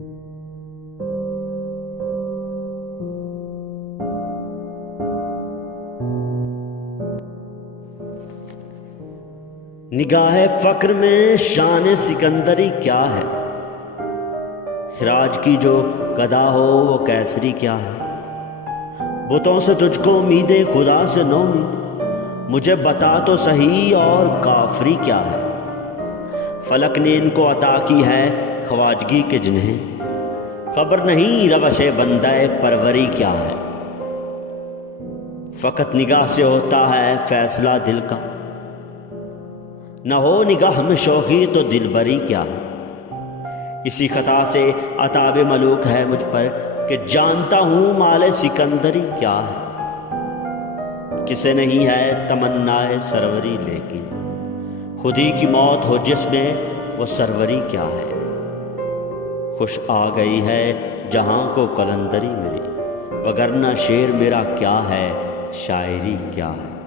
نگاہ فقر میں شان سکندری کیا ہے؟ خراج کی جو گدا ہو وہ کیسری کیا ہے؟ بتوں سے تجھ کو امید خدا سے نو امید، مجھے بتا تو صحیح اور کافری کیا ہے؟ فلک نے ان کو عطا کی ہے خواجگی کے جنہیں خبر نہیں روش بندہ پروری کیا ہے؟ فقط نگاہ سے ہوتا ہے فیصلہ دل کا، نہ ہو نگاہ میں شوخی تو دل بری کیا ہے؟ اسی خطا سے عتاب ملوک ہے مجھ پر کہ جانتا ہوں مال سکندری کیا ہے؟ کسے نہیں ہے تمنائے سروری، لیکن خودی کی موت ہو جس میں وہ سروری کیا ہے؟ خوش آ گئی ہے جہاں کو قلندری میری، وگرنہ شعر میرا کیا ہے، شاعری کیا ہے؟